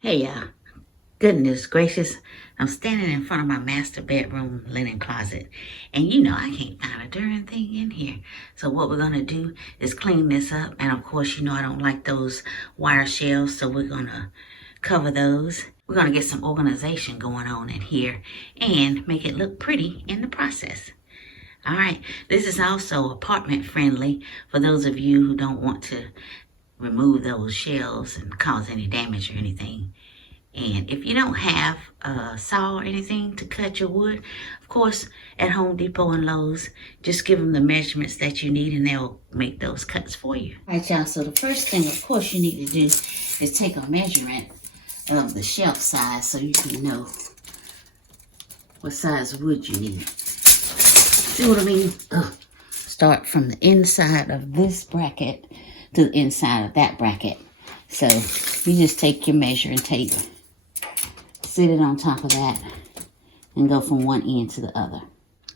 Hey y'all, goodness gracious, I'm standing in front of my master bedroom linen closet, and I can't find a darn thing in here. So what we're gonna do is clean this up, and of course I don't like those wire shelves, so we're gonna cover those. We're gonna get some organization going on in here and make it look pretty in the process. All right, this is also apartment friendly for those of you who don't want to remove those shelves and cause any damage or anything. And if you don't have a saw or anything to cut your wood, of course, at Home Depot and Lowe's, just give them the measurements that you need and they'll make those cuts for you. All right, y'all, so the first thing, of course, you need to do is take a measurement of the shelf size so you can know what size wood you need. See what I mean? Start from the inside of this bracket to the inside of that bracket. So you just take your measuring tape, sit it on top of that, and go from one end to the other.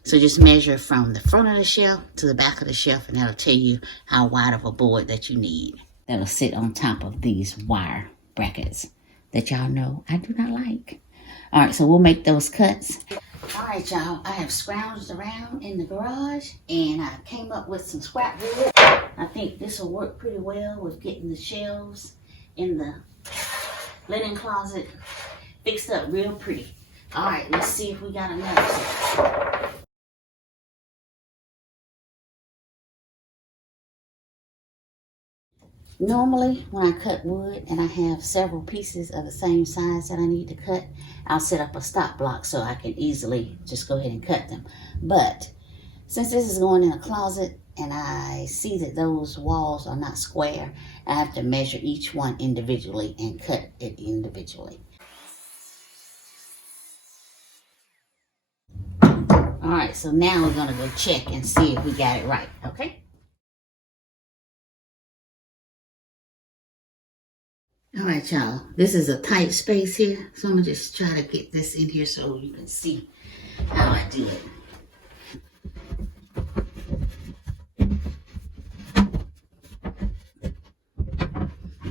So just measure from the front of the shelf to the back of the shelf, and that'll tell you how wide of a board that you need. That'll sit on top of these wire brackets that y'all know I do not like. All right, so we'll make those cuts. All right, y'all, I have scrounged around in the garage, and I came up with some scrap wood. I think this will work pretty well with getting the shelves in the linen closet fixed up real pretty. All right, let's see if we got enough. Normally, when I cut wood and I have several pieces of the same size that I need to cut, I'll set up a stop block so I can easily just go ahead and cut them. But since this is going in a closet and I see that those walls are not square, I have to measure each one individually and cut it individually. All right, so now we're gonna go check and see if we got it right, okay? All right, y'all, this is a tight space here, so I'm gonna just try to get this in here so you can see how I do it.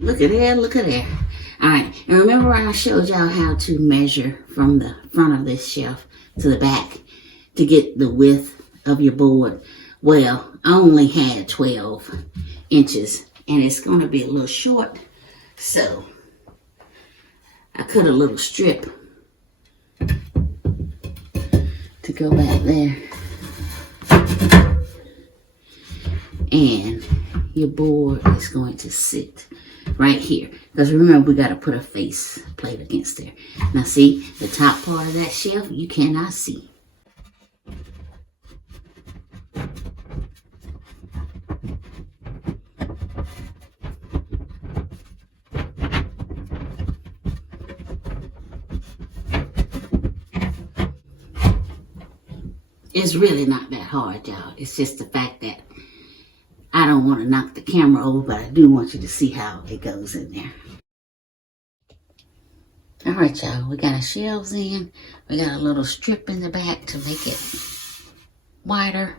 Look at there, look at there. All right, and remember I showed y'all how to measure from the front of this shelf to the back to get the width of your board. Well, I only had 12 inches, and it's gonna be a little short, so I cut a little strip to go back there. And your board is going to sit right here. Because remember, we got to put a face plate against there. Now see, the top part of that shelf, you cannot see. It's really not that hard, y'all. It's just the fact that I don't want to knock the camera over, but I do want you to see how it goes in there. All right, y'all, we got our shelves in. We got a little strip in the back to make it wider.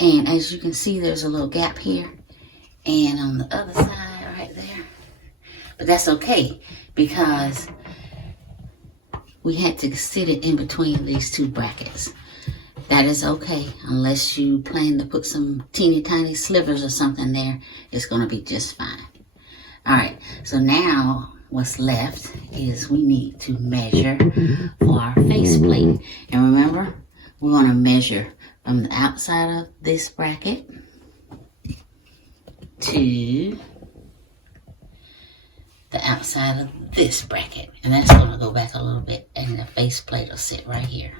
And as you can see, there's a little gap here. And on the other side right there. But that's okay, because we had to sit it in between these two brackets. That is okay, unless you plan to put some teeny tiny slivers or something there, it's gonna be just fine. All right, so now what's left is we need to measure for our faceplate. And remember, we're gonna measure from the outside of this bracket to the outside of this bracket. And that's gonna go back a little bit, and the faceplate will sit right here.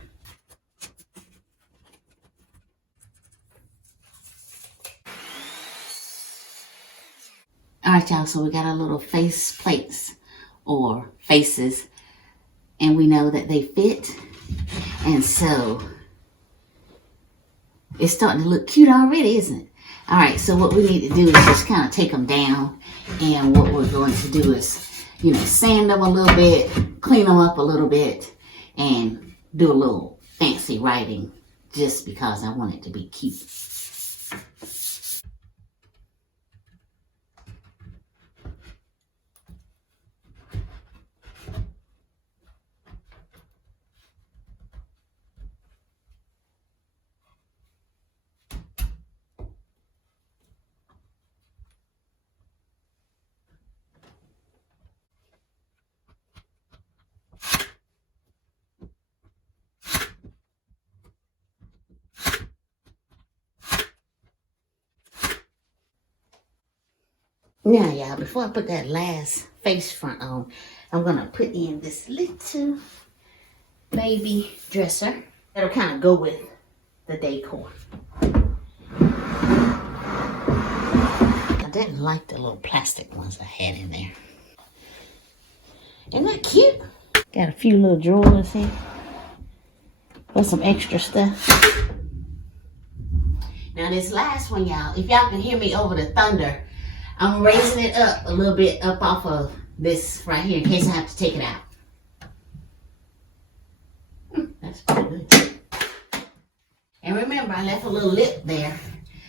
All right, y'all, so we got our little face plates or faces, and we know that they fit. And so it's starting to look cute already, isn't it? All right, so what we need to do is just kind of take them down, and what we're going to do is, sand them a little bit, clean them up a little bit, and do a little fancy writing just because I want it to be cute. Now, y'all, before I put that last face front on, I'm going to put in this little baby dresser. That'll kind of go with the decor. I didn't like the little plastic ones I had in there. Isn't that cute? Got a few little drawers here for some extra stuff. Now this last one, y'all, if y'all can hear me over the thunder, I'm raising it up a little bit up off of this right here in case I have to take it out. That's pretty good. And remember, I left a little lip there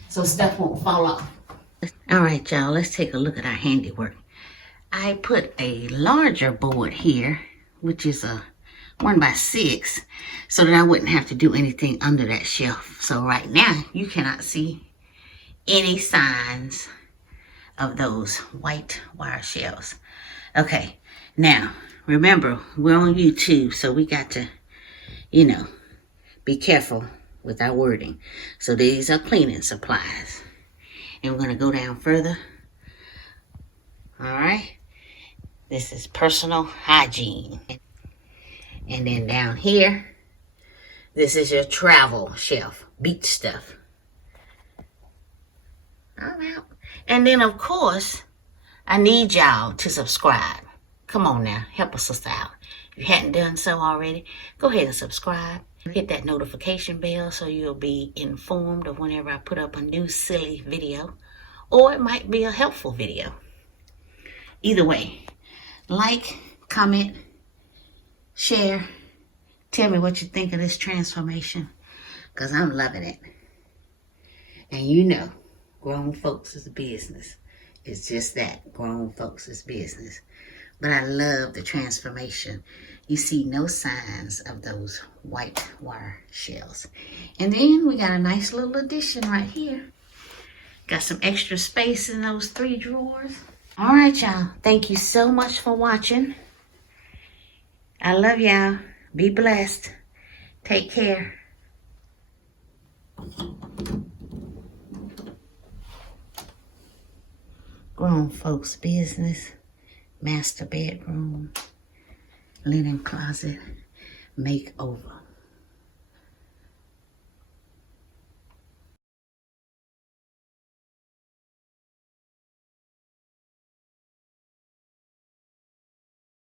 so stuff won't fall off. All right, y'all, let's take a look at our handiwork. I put a larger board here, which is a 1x6, so that I wouldn't have to do anything under that shelf. So right now, you cannot see any signs of those white wire shelves. Okay, now, remember, we're on YouTube, so we got to, be careful with our wording. So these are cleaning supplies. And we're going to go down further. All right. This is personal hygiene. And then down here, this is your travel shelf, beach stuff. I'm out. And then, of course, I need y'all to subscribe. Come on now, help a sister out. If you hadn't done so already, go ahead and subscribe. Hit that notification bell so you'll be informed of whenever I put up a new silly video. Or it might be a helpful video. Either way, like, comment, share. Tell me what you think of this transformation, because I'm loving it. And grown folks' business. It's just that, grown folks' business. But I love the transformation. You see no signs of those white wire shells. And then we got a nice little addition right here. Got some extra space in those 3 drawers. All right, y'all. Thank you so much for watching. I love y'all. Be blessed. Take care. Grown folks' business. Master bedroom. Linen closet. Makeover.